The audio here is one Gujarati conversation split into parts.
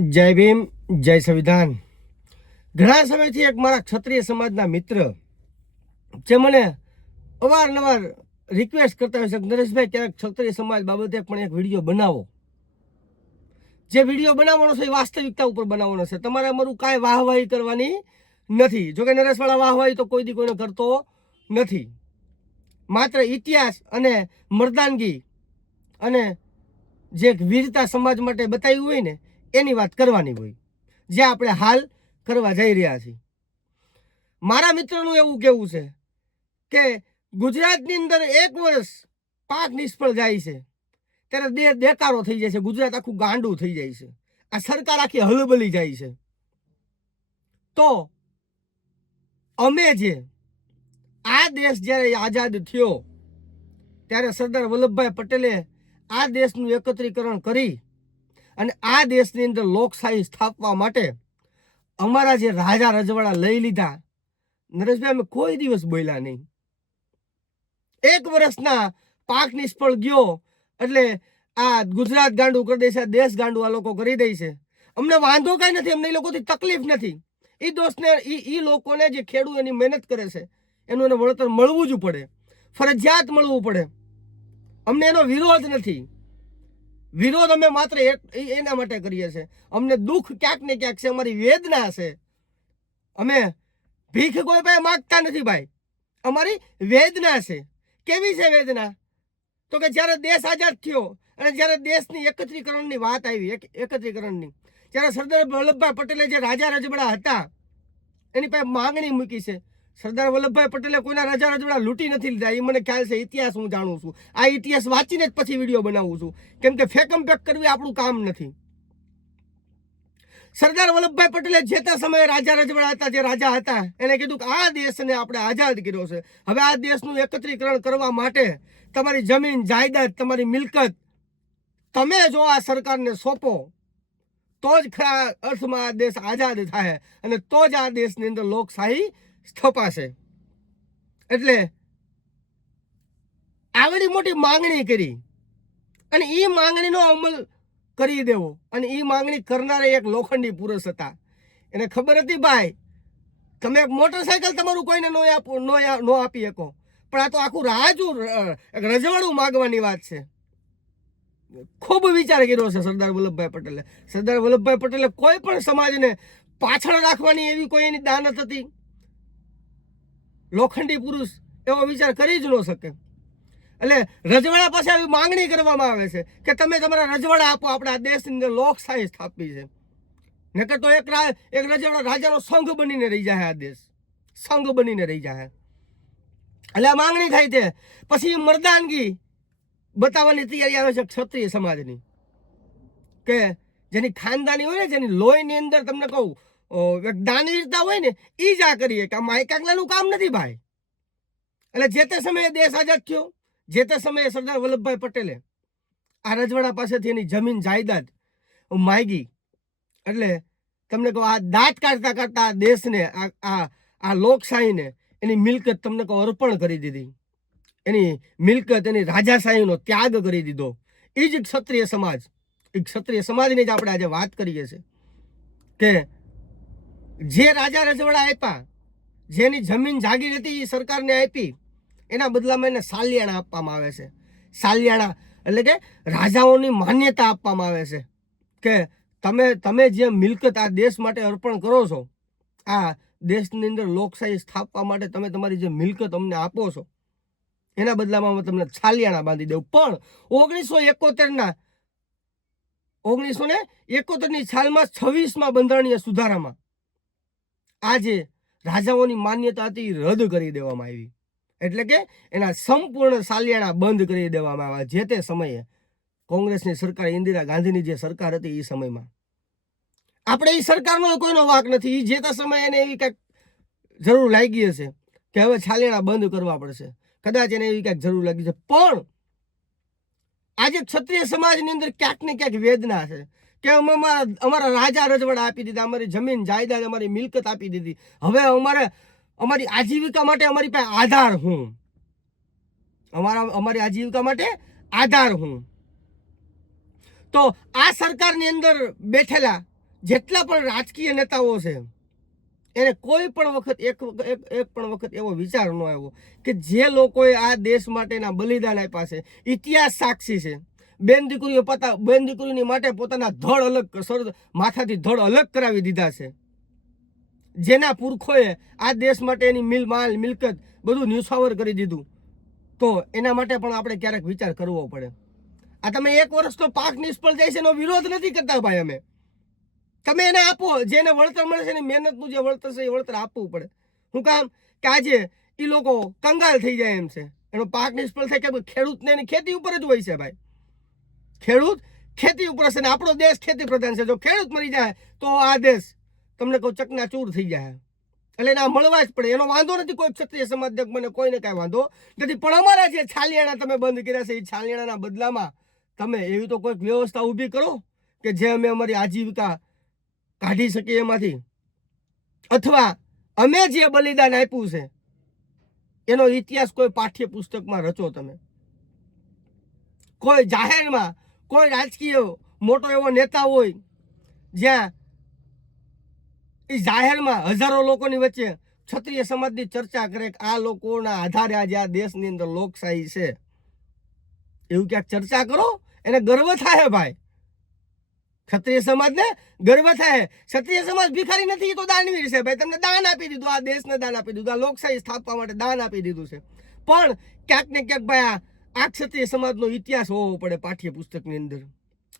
જય ભીમ, જય સંવિધાન. ઘણા સમયથી એક મારા ક્ષત્રિય સમાજના મિત્ર જે મને અવારનવાર રિક્વેસ્ટ કરતા હોય છે, નરેશભાઈ ક્યાંક ક્ષત્રિય સમાજ બાબતે પણ એક વિડીયો બનાવો. જે વિડીયો બનાવવાનો છે એ વાસ્તવિકતા ઉપર બનાવવાનો છે. તમારે અમારું કાંઈ વાહવાહી કરવાની નથી. જોકે નરેશવાળા વાહવાહી તો કોઈ દી કોઈને કરતો નથી. માત્ર ઇતિહાસ અને મર્દાનગી અને જે વીરતા સમાજ માટે બતાવ્યું હોય ને એની વાત કરવાની હોય, જે આપણે હાલ કરવા જઈ રહ્યા છીએ. મારા મિત્રનું એવું કહેવું છે કે ગુજરાતની અંદર એક વર્ષ પાક નિષ્ફળ જાય છે ત્યારે દેકારો થઈ જાય છે, ગુજરાત આખું ગાંડું થઈ જાય છે, આ સરકાર આખી હલબલી જાય છે. તો અમે જે આ દેશ જ્યારે આઝાદ થયો ત્યારે સરદાર વલ્લભભાઈ પટેલે આ દેશનું એકત્રીકરણ કરી અને આ દેશની અંદર લોકશાહી સ્થાપવા માટે અમારા જે રાજા રજવાડા લઈ લીધા. નરેશભાઈ અમે કોઈ દિવસ બોલ્યા નહીં. એક વર્ષના પાક નિષ્ફળ ગયો એટલે આ ગુજરાત ગાંડું કરી દે છે, દેશ ગાંડું આ લોકો કરી દે છે. અમને વાંધો કાંઈ નથી, અમને એ લોકોથી તકલીફ નથી. એ દોસ્તને એ લોકોને જે ખેડૂત એની મહેનત કરે છે એનું એને વળતર મળવું જ પડે, ફરજિયાત મળવું પડે. અમને એનો વિરોધ નથી. વિરોધ અમે માત્ર એના માટે કરીએ છીએ. અમને દુઃખ ક્યાંક ને ક્યાંક છે, અમારી વેદના છે. અમે ભીખ કોઈ પાસે માગતા નથી ભાઈ, અમારી વેદના છે. કેવી છે વેદના? તો કે જ્યારે દેશ આઝાદ થયો અને જ્યારે દેશની એકત્રીકરણની વાત આવી, એકત્રીકરણની, ત્યારે સરદાર વલ્લભભાઈ પટેલે જે રાજા રજવાડા હતા એની પાસે માંગણી મૂકી છે. સરદાર વલ્લભભાઈ પટેલે કોઈના રાજા રજવાડા લૂંટી નથી લીધા, એ મને ખ્યાલ છે. ઇતિહાસ હું જાણું છું. આ ઇતિહાસ વાંચીને જ પછી વિડીયો બનાવું છું, કેમ કે ફેકમ ફેક કરવી આપણું કામ નથી. સરદાર વલ્લભભાઈ પટેલે જે તે સમયે રાજા રજવાડા હતા, જે રાજા હતા, એને કીધું કે આ દેશને આપણે આઝાદ કર્યો છે. હવે આ દેશનું એકત્રીકરણ કરવા માટે તમારી જમીન જાયદાદ, તમારી મિલકત તમે જો આ સરકારને સોંપો તો જ ખરા અર્થમાં આ દેશ આઝાદ થાય અને તો જ આ દેશની અંદર લોકશાહી સ્થપાશે. એટલે આવડી મોટી માંગણી કરી અને એ માંગણીનો અમલ કરી દેવો. અને એ માંગણી કરનારે એક લોખંડી પુરુષ હતા. એને ખબર હતી ભાઈ તમે એક મોટરસાયકલ તમારું કોઈને ન આપી શકો, પણ આ તો આખું રજવાડું માગવાની વાત છે. ખૂબ વિચાર કર્યો છે સરદાર વલ્લભભાઈ પટેલે. સરદાર વલ્લભભાઈ પટેલે કોઈ પણ સમાજને પાછળ રાખવાની એવી કોઈ એની દાનત હતી? લોખંડી પુરુષ એવો વિચાર કરી જ ન શકે. એટલે રજવાડા પાસે આવી માંગણી કરવામાં આવે છે કે તમે તમારા રજવાડા આપો, આપણે આ દેશની અંદર લોકશાહી સ્થાપી છે. નકર તો એક રજવાડો રાજાનો સંઘ બનીને રહી જાય, આ દેશ સંઘ બનીને રહી જાય. એટલે આ માંગણી થાય છે. પછી મર્દાનગી બતાવવાની તૈયારી આવે છે ક્ષત્રિય સમાજની, કે જેની ખાનદાની હોય ને, જેની લોહીની અંદર તમને કહું દાનવીરતા હોય ને, એ જ આ કરીએ કે આ માયકાગલાનું કામ નથી ભાઈ. એટલે જે તે સમયે દેશ આઝાદ થયો, જે તે સમયે સરદાર વલ્લભભાઈ પટેલે આ રજવાડા પાસેથી એની જમીન જાયદાદ માગી. એટલે તમને કહું આ દાંત કાઢતા કાઢતા આ દેશને, આ લોકશાહીને એની મિલકત તમને કહું અર્પણ કરી દીધી. એની મિલકત, એની રાજાશાહીનો ત્યાગ કરી દીધો. એ જ ક્ષત્રિય સમાજ, એ ક્ષત્રિય સમાજની જ આપણે આજે વાત કરીએ છીએ કે જે રાજા રજવાડા આપ્યા, જેની જમીન જાગીર હતી એ સરકારને આપી, એના બદલામાં એને સાલિયાણા આપવામાં આવે છે. સાલિયાણા એટલે કે રાજાઓની માન્યતા આપવામાં આવે છે કે તમે જે મિલકત આ દેશ માટે અર્પણ કરો છો, આ દેશની અંદર લોકશાહી સ્થાપવા માટે તમે તમારી જે મિલકત અમને આપો છો, એના બદલામાં તમને સાલિયાણા બાંધી દઉં. પણ 1971ની સાલમાં 26મા બંધારણીય સુધારામાં આ જે રાજાઓની માન્યતા હતી રદ કરી દેવામાં આવી. એટલે કે એના સંપૂર્ણ સાલિયાણા બંધ કરી દેવામાં આવ્યા. જે તે સમયે કોંગ્રેસની સરકાર, ઇન્દિરા ગાંધીની જે સરકાર હતી એ સમયમાં. આપણે એ સરકારનો કોઈનો વાંક નથી. એ જે તે સમયે એને એવી કંઈક જરૂર લાગી હશે કે હવે સાલિયાણા બંધ કરવા પડશે, કદાચ એને એવી કંઈક જરૂર લાગી છે. પણ આજે ક્ષત્રિય સમાજની અંદર ક્યાંક ને ક્યાંક વેદના છે કે અમારા રાજા રજવાડા આપી દીધા, અમારી જમીન જાયદાદ, અમારી મિલકત આપી દીધી. હવે અમારી આજીવિકા માટે અમારી પાસે આધાર હું? અમારી આજીવિકા માટે આધાર હું? તો આ સરકારની અંદર બેઠેલા જેટલા પણ રાજકીય નેતાઓ છે એને કોઈ પણ વખત એક પણ વખત એવો વિચાર ન આવ્યો કે જે લોકોએ આ દેશ માટેના બલિદાન આપ્યા છે, ઇતિહાસ સાક્ષી છે, બેન દીકરીની માટે પોતાના ધડ અલગ માથાથી ધડ અલગ કરાવી દીધા છે, જેના પુરખોએ આ દેશ માટે એની મિલકત બધું ન્યૂસાવર કરી દીધું, તો એના માટે પણ આપણે ક્યારેક વિચાર કરવો પડે. આ તમે 1 વર્ષનો પાક નિષ્ફળ જાય છે એનો વિરોધ નથી કરતા ભાઈ અમે. તમે એને આપો, જેને વળતર મળે છે એની મહેનતનું જે વળતર છે એ વળતર આપવું પડે. શું કામ કે આજે એ લોકો કંગાલ થઈ જાય એમ છે, એનો પાક નિષ્ફળ થાય કે ખેડૂતને એની ખેતી ઉપર જ હોય છે ભાઈ. ખેડૂત ખેતી ઉપર હશે ને આપણો દેશ ખેતી પ્રધાન છે. જો ખેડૂત મરી જાય તો આ દેશ તમને કહું ચકનાચૂર થઈ જાય. એટલે એના મળવા જ પડે. એનો વાંધો નથી કોઈ ક્ષત્રિય સમાજ મને કોઈને કાંઈ વાંધો નથી, પણ અમારા જે છાલિયાણા તમે બંધ કર્યા છે એ છાલિયાણાના બદલામાં તમે એવી તો કોઈક વ્યવસ્થા ઊભી કરો કે જે અમે અમારી આજીવિકા કાઢી શકીએ એમાંથી, અથવા અમે જે બલિદાન આપ્યું છે એનો ઇતિહાસ કોઈ પાઠ્યપુસ્તકમાં રચો. તમે કોઈ જાહેરમાં કોઈ રાજકીય મોટો એવો નેતા હોય જ્યાં એ જાહેરમાં હજારો લોકોની વચ્ચે ક્ષત્રિય સમાજની ચર્ચા કરે કે આ લોકોના આધારે આજે આ દેશની અંદર લોકશાહી છે, એવું ક્યાંક ચર્ચા કરો. એને ગર્વ થાય ભાઈ, ક્ષત્રિય સમાજને ગર્વ થાય. ક્ષત્રિય સમાજ ભિખારી નથી, તો દાનવીર છે ભાઈ. તમને દાન આપી દીધું, આ દેશને દાન આપી દીધું, આ લોકશાહી સ્થાપવા માટે દાન આપી દીધું છે. પણ ક્યાંક ને ક્યાંક ભાઈ આ ક્ષત્રિય સમાજનો ઇતિહાસ હોવો પડે પાઠ્યપુસ્તકની અંદર.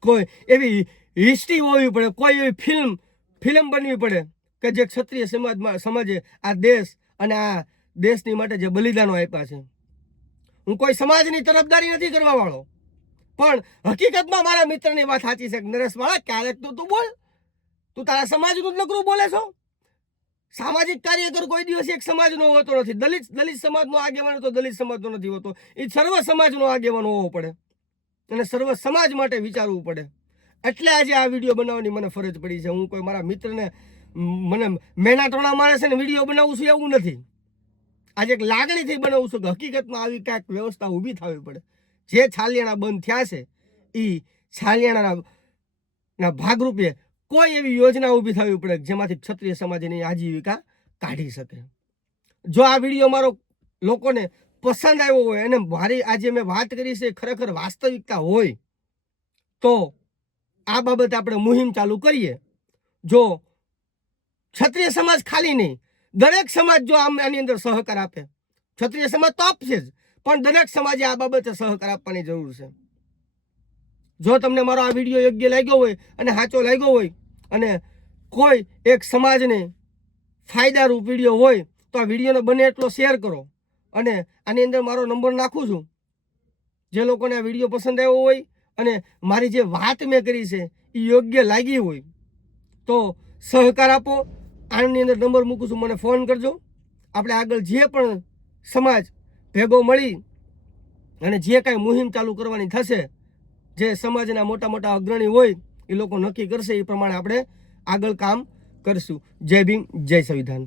કોઈ એવી હિસ્ટ્રી હોવી પડે, કોઈ એવી ફિલ્મ બનવી પડે કે જે ક્ષત્રિય સમાજે આ દેશ અને આ દેશની માટે જે બલિદાનો આપ્યા છે. હું કોઈ સમાજની તરફદારી નથી કરવા વાળો, પણ હકીકતમાં મારા મિત્રની વાત સાચી છે. નરેશ વાળા, ક્યારેક તો તું બોલ. તું તારા સમાજનું જ નકરું બોલે છો. સામાજિક કાર્યકર કોઈ દિવસ એક સમાજનો હોતો નથી. દલિત સમાજનો આગેવાન તો દલિત સમાજનો નથી હોતો. એ સર્વ સમાજનો આગેવાન હોવો પડે અને સર્વ સમાજ માટે વિચારવું પડે. એટલે આજે આ વિડીયો બનાવવાની મને ફરજ પડી છે. હું કોઈ મારા મિત્રને મને મેના ટોણા મારે છે ને વિડીયો બનાવું છું એવું નથી. આજે એક લાગણીથી બનાવું છું કે હકીકતમાં આવી કાંઈક વ્યવસ્થા ઊભી થવી પડે. જે છાલિયાણા બંધ થયા છે એ છાલિયાણાના ભાગરૂપે કોઈ એવી યોજના ઊભી થવી પડે જેમાંથી ક્ષત્રિય સમાજની આજીવિકા કાઢી શકે. જો આ વિડીયો મારો લોકોને પસંદ આવ્યો હોય અને મારી આજે મેં વાત કરી છે ખરેખર વાસ્તવિકતા હોય તો આ બાબતે આપણે મુહિમ ચાલુ કરીએ. જો ક્ષત્રિય સમાજ ખાલી નહીં, દરેક સમાજ જો આની અંદર સહકાર આપે, ક્ષત્રિય સમાજ તો આપશે જ, પણ દરેક સમાજે આ બાબતે સહકાર આપવાની જરૂર છે. જો તમને મારો આ વિડીયો યોગ્ય લાગ્યો હોય અને સાચો લાગ્યો હોય અને કોઈ એક સમાજને ફાયદારૂપ વિડીયો હોય તો આ વિડીયોને બને એટલો શેર કરો. અને આની અંદર મારો નંબર નાખું છું. જે લોકોને આ વિડીયો પસંદ આવ્યો હોય અને મારી જે વાત મેં કરી છે એ યોગ્ય લાગી હોય તો સહકાર આપો. આની અંદર નંબર મૂકું છું, મને ફોન કરજો. આપણે આગળ જે પણ સમાજ ભેગો મળી અને જે કાંઈ મુહિમ ચાલુ કરવાની થશે, જે સમાજના મોટા અગ્રણી હોય એ લોકો નક્કી કરશે, એ પ્રમાણે આપણે આગળ કામ કરશું. જય ભીમ, જય સંવિધાન.